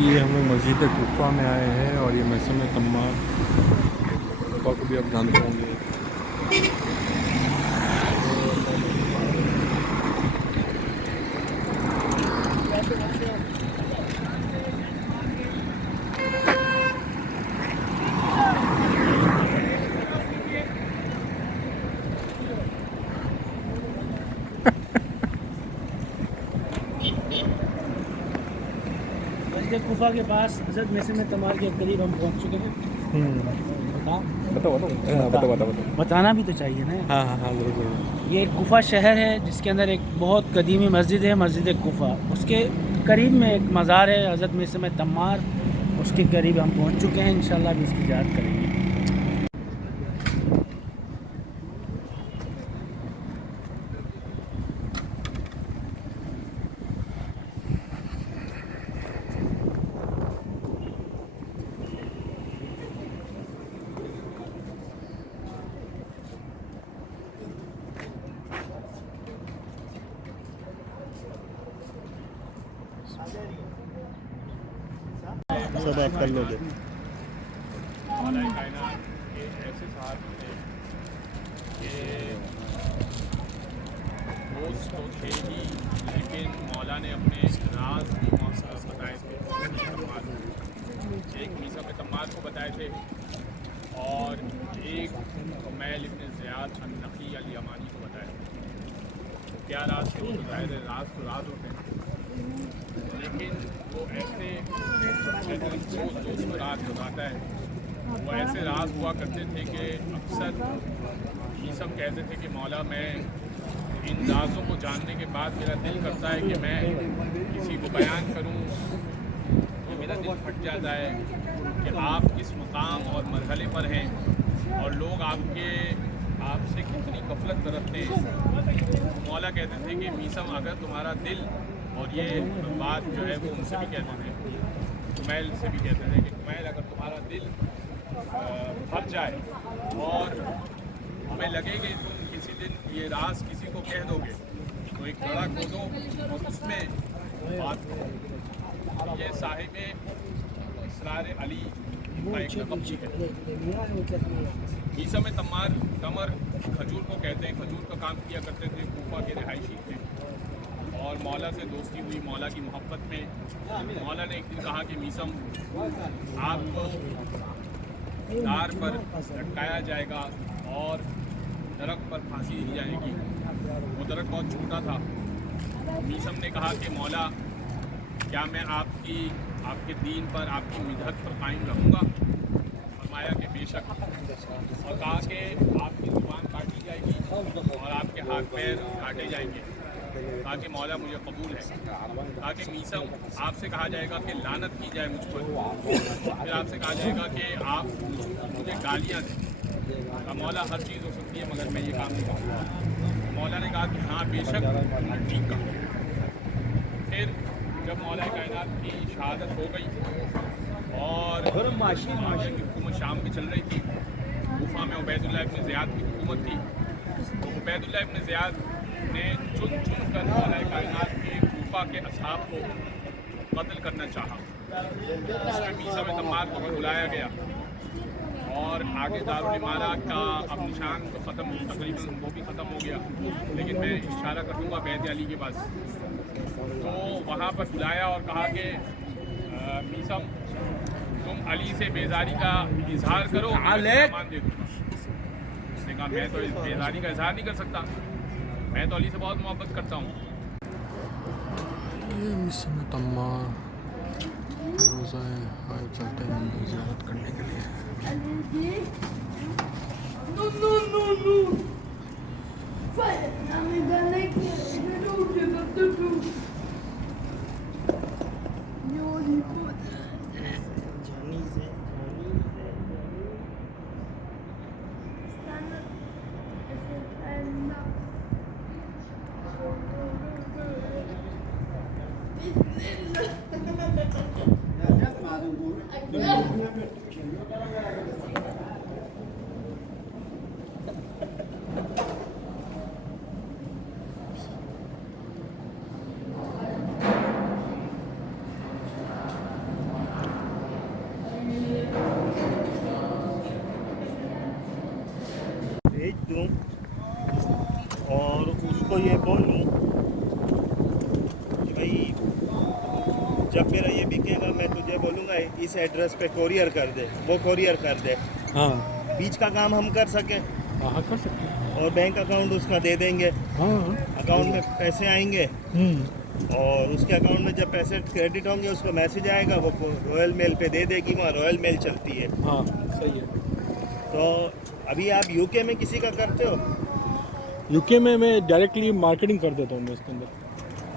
یہ ہم لوگ مسجد کوفہ میں آئے ہیں اور یہ میثم تمار کوفہ کو بھی آپ جانتے ہوں گے. مسجد کوفہ کے پاس حضرت میثم تمار کے قریب ہم پہنچ چکے ہیں. بتانا بھی تو چاہیے نا. ہاں ضرور. یہ کوفہ شہر ہے جس کے اندر ایک بہت قدیمی مسجد ہے, مسجد کوفہ. اس کے قریب میں ایک مزار ہے حضرت میثم تمار, اس کے قریب ہم پہنچ چکے ہیں. انشاءاللہ ابھی اس کی زیارت کریں گے. سب آپ کر لو گے. ایسے ساتھ تھے کہ دوست تو تھے ہی, لیکن مولا نے اپنے راز بھی بتائے تھے. ایک میثم تمار کو بتائے تھے اور ایک کمیل ابن زیاد النقی الیمانی کو بتائے تھے. کیا راز تھے وہ تو ظاہر ہے, راز تو راز ہوتے ہیں, لیکن وہ ایسے دوست کو راز بتاتا ہے, وہ ایسے راز ہوا کرتے تھے کہ اکثر میثم کہتے تھے کہ مولا میں ان رازوں کو جاننے کے بعد میرا دل کرتا ہے کہ میں کسی کو بیان کروں تو میرا دل پھٹ جاتا ہے کہ آپ کس مقام اور مرحلے پر ہیں اور لوگ آپ سے کتنی غفلت برتتے ہیں. مولا کہتے تھے کہ میثم اگر تمہارا دل, اور یہ بات جو ہے وہ ان سے بھی کہتے تھے, کمیل سے بھی کہتے تھے کہ کمیل اگر تمہارا دل بھر جائے اور ہمیں لگے کہ تم کسی دن یہ راز کسی کو کہہ دو گے تو ایک گڑھا کھودو اور اس میں بات کرو. یہ صاحب اسرار علی کا ایک لقب بھی ہے. میثم تمر کھجور کو کہتے ہیں. کھجور کا کام کیا کرتے تھے, کوفہ کے رہائشی تھے اور مولا سے دوستی ہوئی. مولا کی محبت میں مولا نے ایک دن کہا کہ میثم آپ کو تار پر لٹکایا جائے گا اور درخت پر پھانسی دی جائے گی. وہ درخت بہت چھوٹا تھا. میثم نے کہا کہ مولا کیا میں آپ کے دین پر, آپ کی مدحت پر قائم رہوں گا؟ فرمایا کہ بے شک, اور کہا کہ آپ کی زبان کاٹی جائے گی اور آپ کے ہاتھ پیر کاٹے جائیں گے. کہا کہ مولا مجھے قبول ہے. کہا کہ میثم آپ سے کہا جائے گا کہ لعنت کی جائے مجھ پر, پھر آپ سے کہا جائے گا کہ آپ مجھے گالیاں دیں. کہا مولا ہر چیز ہو سکتی ہے مگر میں یہ کام نہیں کروں گا. مولا نے کہا کہ ہاں بے شک تم نے ٹھیک کہا. پھر جب مولا کائنات کی شہادت ہو گئی اور کی حکومت شام میں چل رہی تھی, کوفہ میں عبید اللہ ابن زیاد کی حکومت تھی, تو عبید اللہ ابن زیاد نے چن کر مولا کائنات کے کوفہ کے اصحاب کو قتل کرنا چاہا. اس میں میثم تمار کو بھی بلایا گیا اور آگے دارالامارہ کا اب نشان تو ختم, تقریباً وہ بھی ختم ہو گیا, لیکن میں اشارہ کر دوں گا بیت علی کے پاس. تو وہاں پر بلایا اور کہا کہ میثم تم علی سے بیزاری کا اظہار کرو, مان دے دوں گا. اس نے کہا میں تو اس بیزاری کا اظہار نہیں کر سکتا, میں تو علی سے بہت محبت کرتا ہوں. یہ میثم تمار روزہ آئے چلتے ہیں زیارت کرنے کے لیے. उसको ये बोलूँ कि भाई जब मेरा ये बिकेगा मैं तुझे बोलूँगा इस एड्रेस पे कोरियर कर दे, वो कोरियर कर दे, हाँ बीच का काम हम कर सकें हाँ कर सकते हैं। और बैंक अकाउंट उसका दे देंगे, हाँ अकाउंट में पैसे आएंगे और उसके अकाउंट में जब पैसे क्रेडिट होंगे उसको मैसेज आएगा, वो रॉयल मेल पे दे देगी, वहाँ रॉयल मेल चलती है। हाँ सही है। तो अभी आप यूके में किसी का करते हो? यूके में मैं डायरेक्टली मार्केटिंग कर देता हूँ मैं इसके अंदर,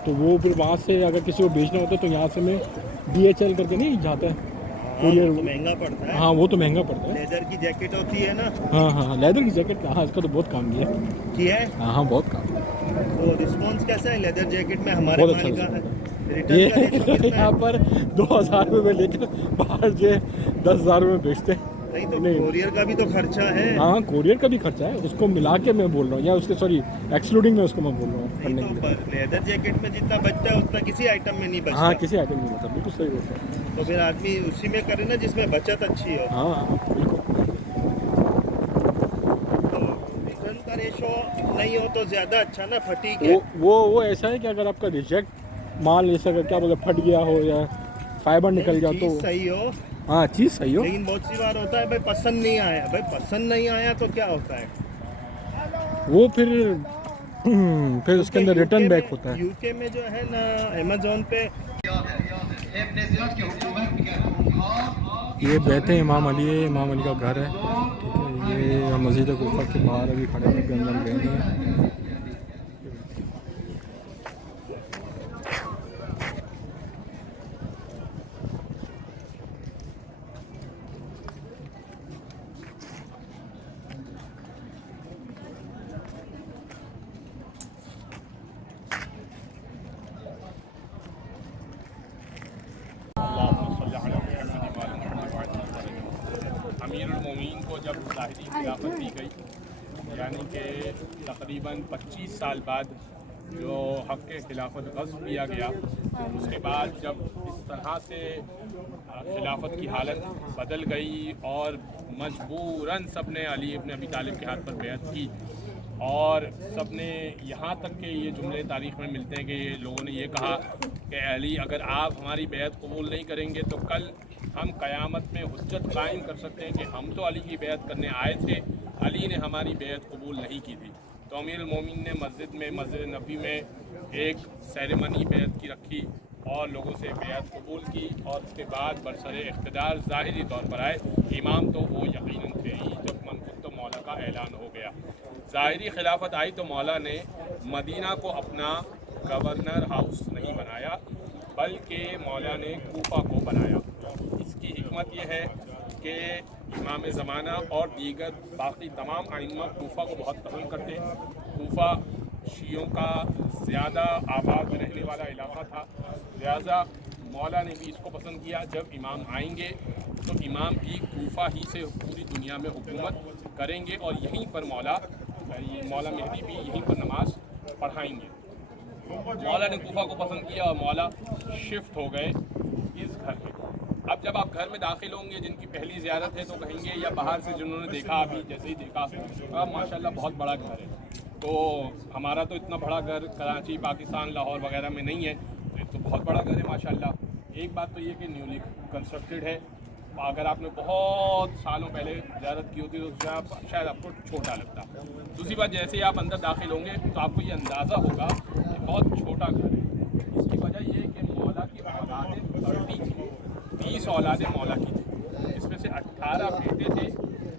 तो वो फिर वहाँ से अगर किसी को बेचना होता है तो यहाँ से मैं DHL करके नहीं जाता है कुरियर, तो महंगा पड़ता है। हाँ वो तो महंगा पड़ता है। लेदर की जैकेट होती है ना? हाँ हाँ लेदर की जैकेट, हाँ इसका तो बहुत काम किया है। हाँ हाँ बहुत काम। तो रिस्पॉन्स कैसा है लेदर जैकेट में हमारे बहुत माल अच्छा का? ये रिटर्न का रेशो कितना है? यहाँ पर 2000 रुपये में लेकर बाहर जो 10,000 रुपये में बेचते हैं। नहीं तो नहीं। कोरियर का भी तो खर्चा है। हाँ कोरियर का भी खर्चा है, उसको मिला के मैं बोल रहा हूँ, या उसके सॉरी एक्सक्लूडिंग में उसको मैं बोल रहा हूँ करने नहीं के तो लिए। लेदर जैकेट में जितना बचता है उतना किसी आइटम में नहीं बचता। हाँ किसी आइटम नहीं होता, बिल्कुल सही बोलता है। तो फिर आदमी उसी में करे ना जिसमें बचत अच्छी हो। हाँ बिल्कुल। तो रिटर्न का रेशो नहीं हो तो ज़्यादा अच्छा ना, फटीक है। वो ऐसा है कि अगर आपका रिजेक्ट माल ऐसा अगर क्या बोलते फट गया हो या फाइबर निकल गया तो चीज़ सही हो, हाँ चीज़ सही हो, लेकिन बहुत सी बार होता है भाई पसंद नहीं आया, भाई पसंद नहीं आया तो क्या होता है? वो फिर उसके अंदर रिटर्न बैक होता है। यूके में जो है ना अमेज़न पे ये बैठे इमाम अली है, इमाम अली का घर है, ठीक है। ये मस्जिद कुफा के बाहर अभी खड़े हैं, अभी अंदर गए नहीं हैं। अमीरुल मोमिनीन को जब ज़ाहिरी खिलाफत दी गई, यानी कि तकरीबन 25 साल बाद जो हक़ के खिलाफत ग़स्ब किया गया, उसके बाद जब इस तरह से खिलाफत की हालत बदल गई और मजबूरन सब ने अली इब्न अबी तालिब के हाथ पर बैत की, और सब ने यहाँ तक के ये जुमले तारीख़ में मिलते हैं कि ये लोगों ने ये कहा कि अली अगर आप हमारी बैत कबूल नहीं करेंगे तो कल हम क़यामत में हुज्जत कायम कर सकते हैं कि हम तो अली की बैत करने आए थे, अली ने हमारी बैत कबूल नहीं की थी। तो अमीरुल मोमिनीन ने मस्जिद नबी में एक सेरेमनी बैत की रखी और लोगों से बैत कबूल की, और उसके बाद बरसरे इख्तिदार ज़ाहिरी तौर पर आए। इमाम तो वो यकीनन थे ही जब मनसूब तो मौला का ऐलान हो गया। ज़ाहिरी खिलाफत आई तो मौला ने मदीना को अपना गवर्नर हाउस नहीं बनाया, बल्कि मौला ने कूफा को बनाया। इसकी हिकमत यह है कि इमाम ज़माना और दीगर बाकी तमाम आइम्मा कूफा को बहुत पसंद करते हैं। कूफा शियों का ज़्यादा आबाद रहने वाला इलाका था, लिहाजा मौला ने भी इसको पसंद किया। जब इमाम आएंगे तो इमाम भी कूफा ही से पूरी दुनिया में हुकूमत करेंगे और यहीं पर मौला मेहदी भी यहीं पर नमाज पढ़ाएंगे। मौला ने कूफा को पसंद किया और मौला शिफ्ट हो गए इस घर में। अब जब आप घर में दाखिल होंगे, जिनकी पहली ज़ियारत है तो कहेंगे, या बाहर से जिन्होंने देखा अभी जैसे ही देखा, माशाल्लाह बहुत बड़ा घर है। तो हमारा तो इतना बड़ा घर कराची, पाकिस्तान, लाहौर वगैरह में नहीं है, तो बहुत बड़ा घर है माशाल्लाह। एक बात तो ये कि न्यूली कंस्ट्रक्टेड है, अगर आपने बहुत सालों पहले ज़ियारत की होती तो शायद आपको छोटा लगता। दूसरी बात, जैसे ही आप अंदर दाखिल होंगे तो आपको ये अंदाज़ा होगा कि बहुत छोटा घर है। इसकी वजह ये है कि मौला की औलादें 30 औलादें मौला की थी, इसमें से 18 बेटे थे,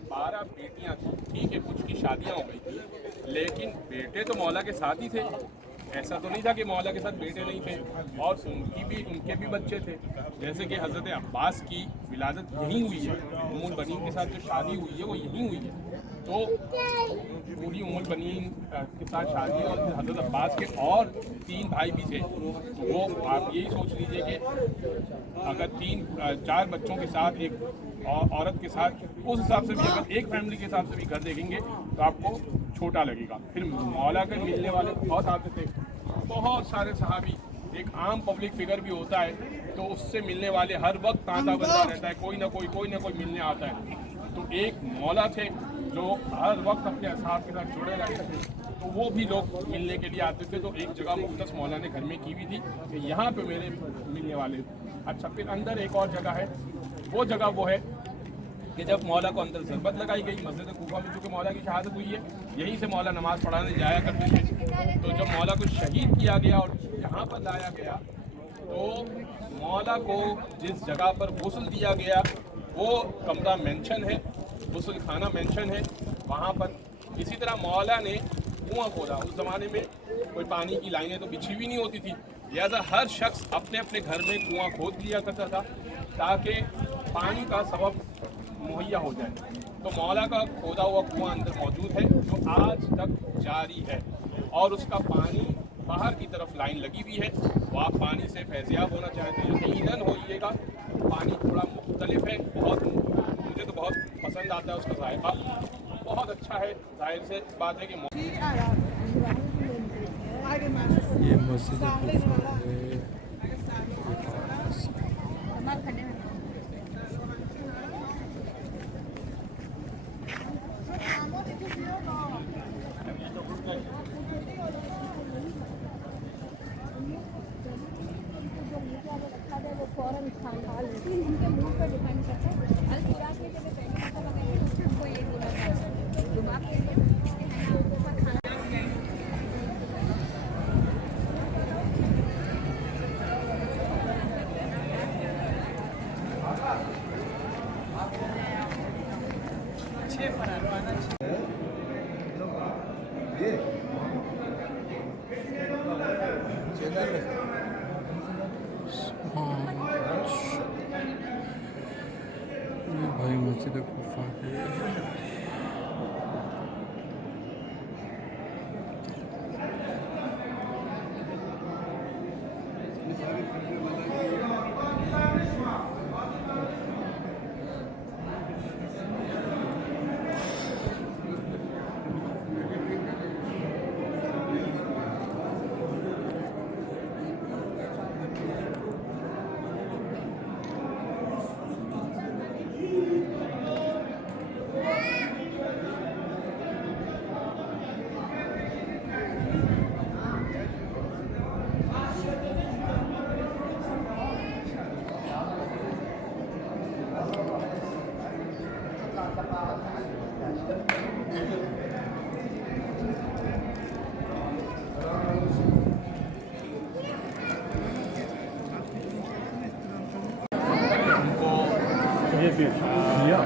12 बेटियां थी। ठीक है, कुछ की शादियां हो गई थी, लेकिन बेटे तो मौला के साथ ही थे। ऐसा तो नहीं था कि मौला के साथ बेटे नहीं थे, और उनके भी बच्चे थे। जैसे कि हज़रत अब्बास की विलादत यहीं हुई है, उम्मुल बनीन के साथ जो शादी हुई है वो यहीं हुई है। तो पूरी उम्मुल बनीन के साथ शादी, और हज़रत अब्बास के और 3 भाई भी थे। तो वो आप यही सोच लीजिए कि अगर 3-4 बच्चों के साथ एक औरत के साथ, उस हिसाब से भी अगर एक फैमिली के हिसाब से भी घर देखेंगे तो आपको छोटा लगेगा। फिर मौला के मिलने वाले बहुत आते थे, बहुत सारे सहाबी। एक आम पब्लिक फिगर भी होता है तो उससे मिलने वाले हर वक्त तांता बंदा रहता है, कोई ना कोई मिलने आता है। तो एक मौला थे जो हर वक्त अपने असहाब के साथ जुड़े रहते थे। तो वो भी लोग मिलने के लिए आते थे। तो एक जगह मुख्तस मौला ने घर में की हुई थी कि यहाँ पे मेरे मिलने वाले। अच्छा, फिर अंदर एक और जगह है, वो जगह वो है कि जब मौला को अंदर ज़रबत लगाई गई मस्जिद कूफा में, क्योंकि मौला की शहादत हुई है, यहीं से मौला नमाज़ पढ़ाने जाया करते थे। तो जब मौला को शहीद किया गया और यहाँ पर लाया गया, तो मौला को जिस जगह पर गुस्ल दिया गया वो कमरा मेंशन है, गुस्ल खाना मेंशन है वहाँ पर। इसी तरह मौला ने कुआं खोदा। उस ज़माने में कोई पानी की लाइनें तो बिछी हुई नहीं होती थी, लिहाजा हर शख्स अपने अपने घर में कुआं खोद लिया करता था ताकि पानी का सबब मुहैया हो जाए। तो मौला का खोदा हुआ कुआं अंदर मौजूद है जो आज तक जारी है, और उसका पानी बाहर की तरफ लाइन लगी हुई है। वो आप पानी से फैज़याब होना चाहते हैं यकीनन होइएगा। पानी थोड़ा मुख्तलिफ है, बहुत मुझे तो बहुत पसंद आता है उसका जायका, बहुत अच्छा है। जाहिर से बात है कि ये मस्जिद फौरन खा लेती है, उनके मूड पर डिपेंड करता है। अल खुराक के जगह पहले मतलब अगर उसको ये बोला जाए दिमाग के लिए खाना भाई मस्जिद कूफा है।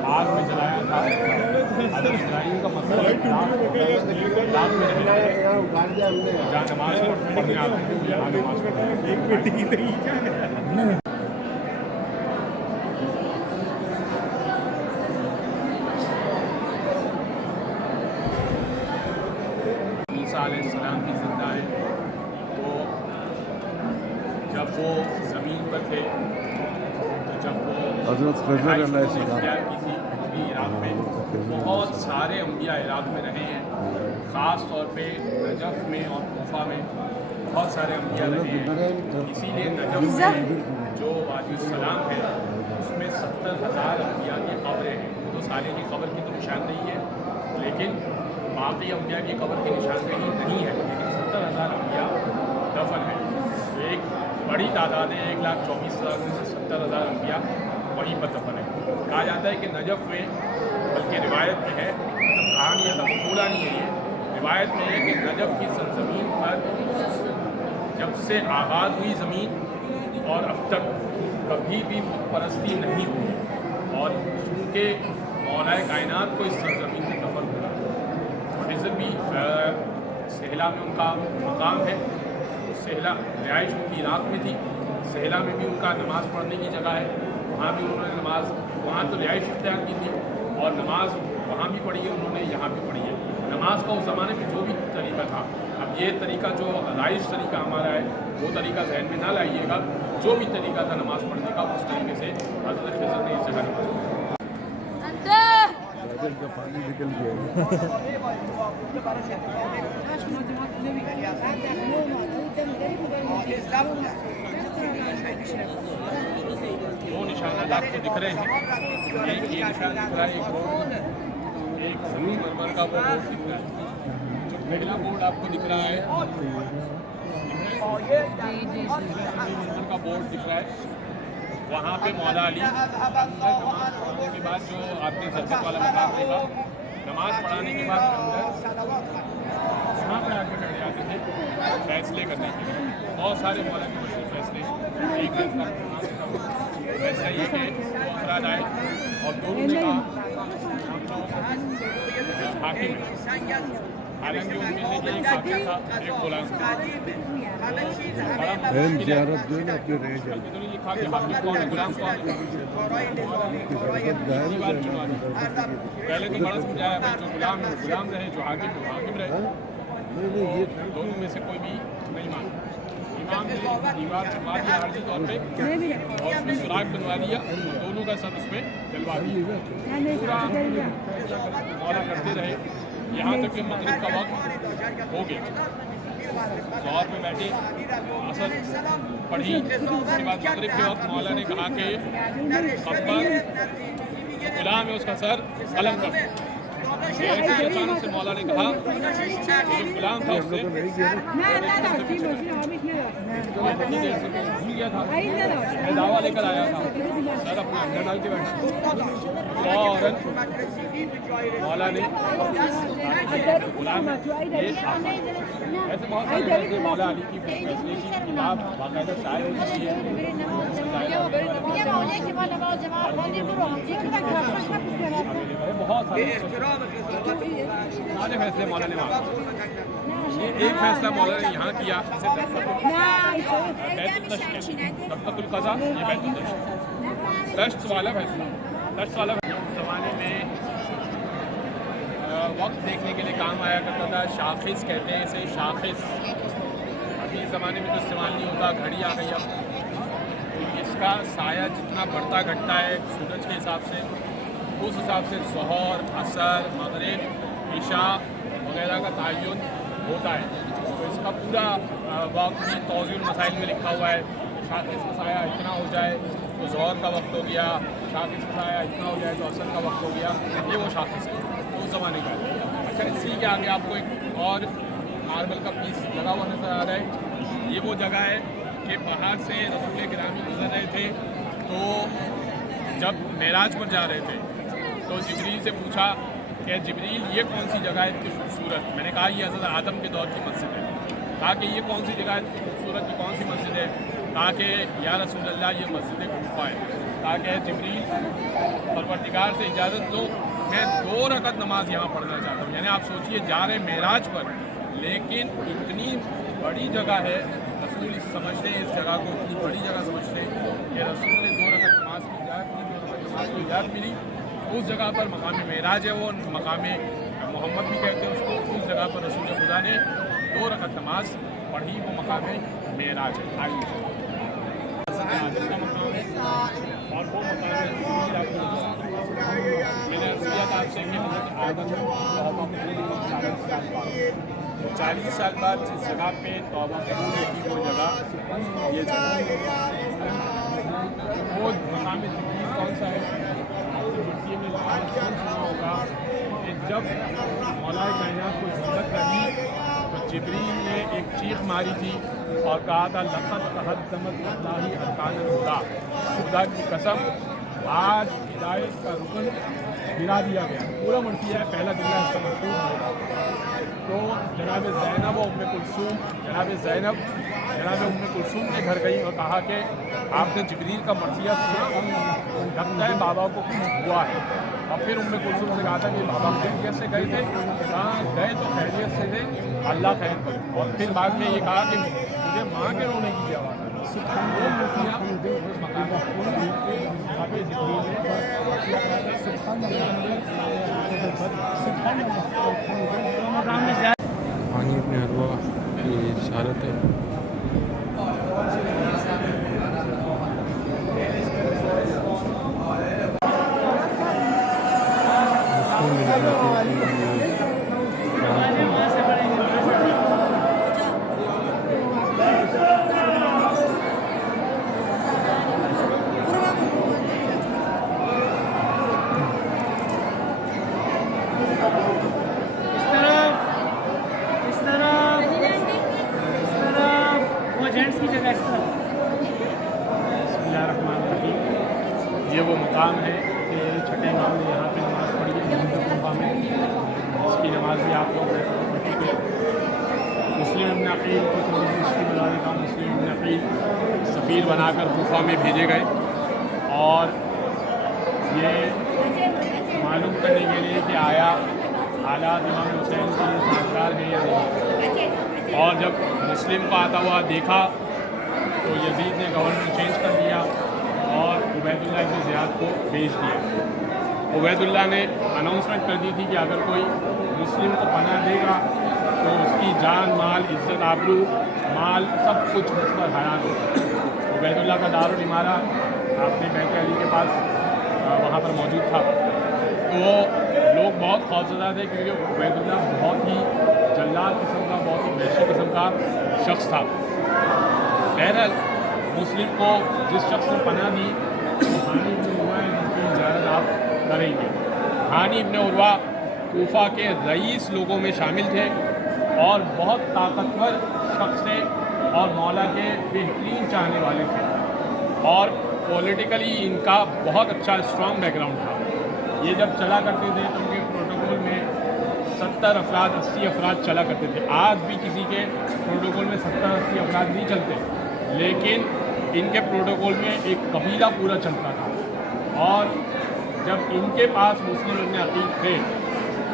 आग में जलाया था। इब्राहिम का मसला रात में नहीं, जहाँ नमाज पढ़ने आते थे वो यहाँ नमाज मूसा अलैहिस्सलाम की ज़िंदा है। तो जब वो ज़मीन पर थे, तो जब वो हज़रत खज़र अलैहिस्सलाम की थी इराक़ में, बहुत सारे अंबिया इराक़ में रहे हैं, ख़ास तौर पे नजफ़ में और कूफा में बहुत सारे अंबिया रहे हैं। इसीलिए नजफ़ में जो वादियुस्सलाम है उसमें 70,000 अंबिया की कब्रें हैं। तो साले की कब्र की तो निशानदेही है, लेकिन बाकी अंबिया की कब्र की निशानदेही नहीं है, लेकिन 70,000 अंबिया दफन है। तो एक बड़ी तादाद है, 1,24,000 में से 70,000 अंबिया वहीं पर दफन है। कहा जाता है कि नजफ़ में, बल्कि रिवायत में है, मतलब कहानी है, तब भूला नहीं है ये, रिवायत में है कि नजफ़ की सरज़मीन पर जब से आबाद हुई ज़मीन और अब तक कभी भी बुत परस्ती नहीं हुई, और चूँकि मौलाए कायनात को इस सरज़मीन में दफन हुआ। खिज़र भी सहला में उनका मकाम है। सहला रिहाइश उनकी इराक़ में थी, सहला में भी उनका नमाज़ पढ़ने की जगह है, वहाँ भी उन्होंने नमाज, वहाँ तो रिहाइश इख्तियार की थी और नमाज वहाँ भी पढ़ी है उन्होंने, यहाँ भी पढ़ी है। नमाज का उस ज़माने में जो भी तरीका था, अब ये तरीका जो राइज तरीका हमारा है वो तरीका जहन में ना लाइएगा, जो भी तरीका था नमाज पढ़ने का उस तरीके से हज़रत खिज़र ने इस जगह नमाज पढ़ी। का पानी निकल गया। दो निशानात आपको दिख रहे हैं, एक ये निशान दिख रहा है, एक ज़मीन मरमर का वो बोर्ड दिख रहा है जो पहला बोर्ड आपको दिख रहा है, मंदिर का बोर्ड दिख रहा है, वहाँ पे मौला अली नमाज पढ़ने के बाद जो आपने जरकत वाला मकाम देखा, नमाज पढ़ाने के बाद अंदर वहाँ पर आके बैठ जाते थे फैसले करने के लिए। बहुत सारे मौला के मशहूर फैसले, एक फैसला ये कि वो अफराद आए और दोनों ने कहा हाकिम, हालांकि उनमें से एक हाकिम था, एक गुलाम था। बहन ज़ियारत जो है ना अपने रह जाए तो नहीं लिखा कि हाकिम कौन है, गुलाम कौन है। पहले तो बड़ा समझाया भाई जो गुलाम है गुलाम रहे, जो हाकिम है हाकिम रहे। नहीं ये दोनों में से कोई भी नहीं माना। इमाम ने दीवार बनवा दिया आर्जी तौर पे और उसमें सुराग बनवा दिया, दोनों का सर उसमें डलवा दिया। पूरा मौला करते रहे यहाँ तक कि मगरिब का वक्त हो गया। ज़ोहर में बैठे असर पढ़ी, उसके बाद मगरिब के वक्त मौला ने कहा कि अब्बा गुलाम है उसका सर कलम कर। अचानक से मौला ने कहा जो गुलाम था उससे भूल गया था, मैं दावा लेकर आया था, सर अपना अंदर डाल के बैठा। फौरन मौला ने गुलाम ऐसे बहुत सारे मौला अली की फैसले की किताब बाकायदा शायर होती है। बहुत सारे फैसले मौला ने मांगा। ये एक फैसला मौला ने यहाँ किया, दफ्तुल क़ज़ा, ये बैतुल दश्त वाला फैसला। दश्त वाला ज़माने में वक्त देखने के लिए काम आया करता था, शाखिस कहते हैं इसे, शाखिस। अभी इस ज़माने में तो इस्तेमाल नहीं होता, घड़ी आ गई अब। तो इसका साया जितना बढ़ता घटता है सूरज के हिसाब से, उस हिसाब से ज़ोहर, असर, मगरिब, इशा वगैरह का तयन होता है। तो इसका पूरा वक्त भी तौज़ीउल मसाइल में लिखा हुआ है। शाखिस का साया इतना हो जाए तो ज़ोहर का वक्त हो गया, शाखिस का साया इतना हो जाए तो असर का वक्त हो गया। ये वो शाखिस है तो उस ज़माने का है। अच्छा, इसी के आगे आपको एक और मार्बल का पीस लगा हुआ नज़र आ रहा है। ये वो जगह है कि पहाड़ से रसूल गिरामी गुजर रहे थे, तो जब मेराज पर जा रहे थे तो जिब्रील से पूछा कि जिब्रील ये कौन सी जगह है इतनी खूबसूरत। मैंने कहा ये हज़रत आदम के दौर की मस्जिद है। कहा कि ये कौन सी जगह है इतनी खूबसूरत, ये कौन सी मस्जिद है। कहा कि या रसूल अल्लाह ये मस्जिद कुफा है। कहा कि जिब्रील परवरदिगार से इजाज़त लो, मैं 2 रकत नमाज यहाँ पढ़ना चाहता हूँ। यानी आप सोचिए जा रहे मेराज पर, लेकिन इतनी बड़ी जगह है, रसूल समझते हैं इस जगह को, इतनी बड़ी जगह समझते हैं कि रसूल ने 2 रकत नमाज की इजाज़त की, 2 रकत नमाज की इजाज़त मिली। उस जगह पर मकाम मेराज है, वो मकाम मोहम्मद भी कहते हैं उसको। उस जगह पर रसूल खुदा ने 2 रकत नमाज पढ़ी, वो मकाम मेराज है। आइए का मकाम है और वो मकाम है मैंने अर्ज़ किया था आपसे कि हज़रत आदम 40 साल बाद जिस जगह पे तौबा कबूल की वो जगह, ये जगह वो मकाम जिब्रील कौन सा है। आपको में सुना होगा कि जब मौलाए कायनात को ज़रूरत लगी तो जिब्रील ने एक चीख मारी थी और कहा था लक़द तहद्दमत अल्लाही अरकानुल हुदा, खुदा की कसम आज हिदायत का रुकन गिरा दिया गया। पूरा मरसिया है, पहला जुमला इसका मशहूर है। तो जनाब ज़ैनब व उम्मे कुलसूम, जनाब ज़ैनब जनाब उम्मे कुलसूम के घर गई और कहा कि आपने जिब्रील का मरसिया सुना, लगता है बाबा को कुछ हुआ है। और फिर उम्मे कुलसूम से कहा था कि बाबा खैरियत से गए थे, कहाँ गए तो खैरियत से थे, अल्लाह खैर करे। और फिर बाद में ये कहा कि मुझे माँ के रोने की आवाज़ आई। पानी अपने हलवा की शहारत है। इसकी जगह इस तरफ। बिस्मिल्लाहिर्रहमानिर्रहीम। ये वो मकाम है कि छठे इमाम ने यहाँ पे नमाज़ पढ़ी है कुफा में। इसकी नमाज भी आप लोग पढ़ चुके। मुस्लिम इब्न अकील को थोड़ी सी हिस्ट्री बता देता हूँ। मुस्लिम इब्न अकील सफ़ीर बनाकर कुफा में भेजे गए और ये मालूम करने के लिए कि आया हालात इमाम हुसैन के लिए साझगार है या नहीं। और जब मुस्लिम को आता हुआ देखा तो यजीद ने गवर्नमेंट चेंज कर दिया और उबैदुल्लाह इब्न ज़ियाद को भेज दिया। उबैदुल्लाह ने अनाउंसमेंट कर दी थी कि अगर कोई मुस्लिम को पनाह देगा तो उसकी जान माल इज़्ज़त आबरू माल सब कुछ मुझ पर हराम होगा। उबैदुल्लाह का दारुल इमारा आपने बैत अली के पास वहाँ पर मौजूद था। तो लोग बहुत खौफज़दा थे क्योंकि उबैदुल्लाह बहुत ही जल्लाद किस्म का, बहुत ही वहशी किस्म का शख्स था। बहरहाल मुस्लिम को जिस शख्स ने पनाह दी वो हानी इब्न उरवा है, जिनकी इजाज़त आप करेंगे। हानी इब्न उरवा कूफा के रईस लोगों में शामिल थे और बहुत ताकतवर शख्स थे और मौला के बेहतरीन चाहने वाले थे और पॉलिटिकली इनका बहुत अच्छा स्ट्रॉन्ग बैकग्राउंड था। ये जब चला करते थे तो उनके प्रोटोकॉल में 70 अफराद 80 अफराद चला करते थे। आज भी किसी के प्रोटोकॉल में 70-80 अफराद नहीं चलते, लेकिन इनके प्रोटोकॉल में एक कबीला पूरा चलता था। और जब इनके पास मुस्लिम इब्न अकील थे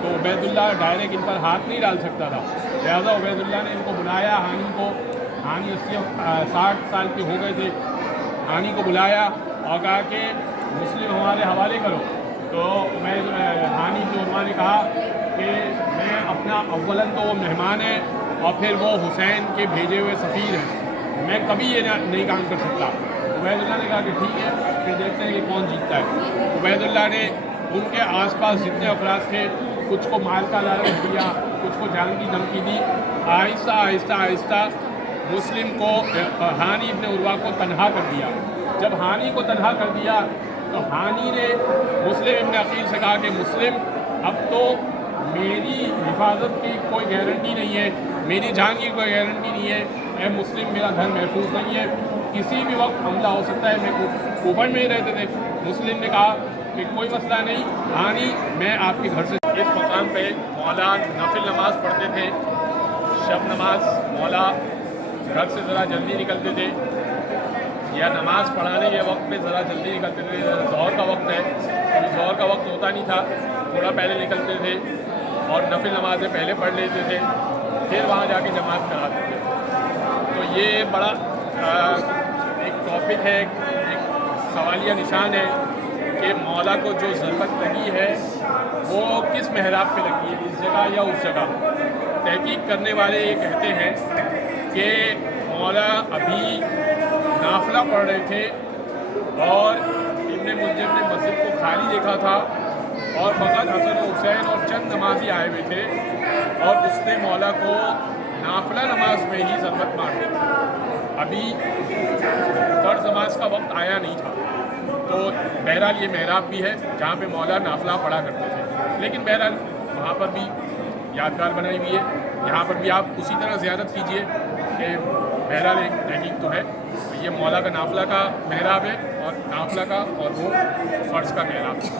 तो उबैदुल्लाह डायरेक्ट इन पर हाथ नहीं डाल सकता था। लिहाजा उबैदुल्लाह ने इनको बुलाया, हानी को, हानी 60 साल के हो गए थे, हानी को बुलाया और कहा कि मुस्लिम हमारे हवाले करो। तो मैं हानी की उर्मा ने कहा कि मैं अपना अव्वलन तो वो मेहमान है और फिर वो हुसैन के भेजे हुए सफ़ीर हैं, मैं कभी ये नहीं काम कर सकता। उबैदुल्लाह ने कहा कि ठीक है, फिर देखते हैं कि कौन जीतता है। उबैदुल्लाह ने उनके आसपास जितने अफराद थे कुछ को माल का लालच दिया, कुछ को जान की धमकी दी। आहिस्ता आहिस्ता आहिस्ता मुस्लिम को हानी इब्न उरवा को तनहा कर दिया। जब हानी को तनहा कर दिया तो हानी ने मुस्लिम इब्न अकील से कहा कि मुस्लिम अब तो मेरी हिफाजत की कोई गारंटी नहीं है, मेरी जान की कोई गारंटी नहीं है, ए मुस्लिम मेरा घर महफूज नहीं है, किसी भी वक्त हमला हो सकता है। मैं कूफा में ही रहते थे। मुस्लिम ने कहा कि कोई मसला नहीं हानी, मैं आपके घर से। इस मकाम पे मौला नफिल नमाज पढ़ते थे, शब नमाज मौला घर से ज़रा जल्दी निकलते थे या नमाज़ पढ़ाने के वक्त पे ज़रा जल्दी निकलते थे। ज़ोहर का वक्त है, अभी ज़ोहर का वक्त होता नहीं था, थोड़ा पहले निकलते थे और नफिल नमाज़ें पहले पढ़ लेते थे, फिर वहाँ जाके जमात कराते थे। तो ये बड़ा एक टॉपिक है, एक सवालिया निशान है कि मौला को जो ज़रूरत लगी है वो किस महराब पे लगी है, इस जगह या उस जगह। तहकीक करने वाले ये कहते हैं कि मौला अभी नाफिला पढ़ रहे थे और इब्न मुलजिम ने मस्जिद को खाली देखा था और फ़कत हसन हुसैन और चंद नमाजी आए हुए थे और उसने मौला को नाफिला नमाज में ही ज़रूरत मार दी। अभी फ़र्ज़ नमाज का वक्त आया नहीं था। तो बहरहाल ये महराब भी है जहाँ पे मौला नाफिला पढ़ा करते थे। लेकिन बहरहाल वहाँ पर भी यादगार बनाई हुई है, यहाँ पर भी आप उसी तरह ज़ियारत कीजिए कि बहरहाल एक तहकीक तो है। तो ये मौला का नाफिला का महराब है और नाफिला का और वो फ़र्ज़ का महराब है।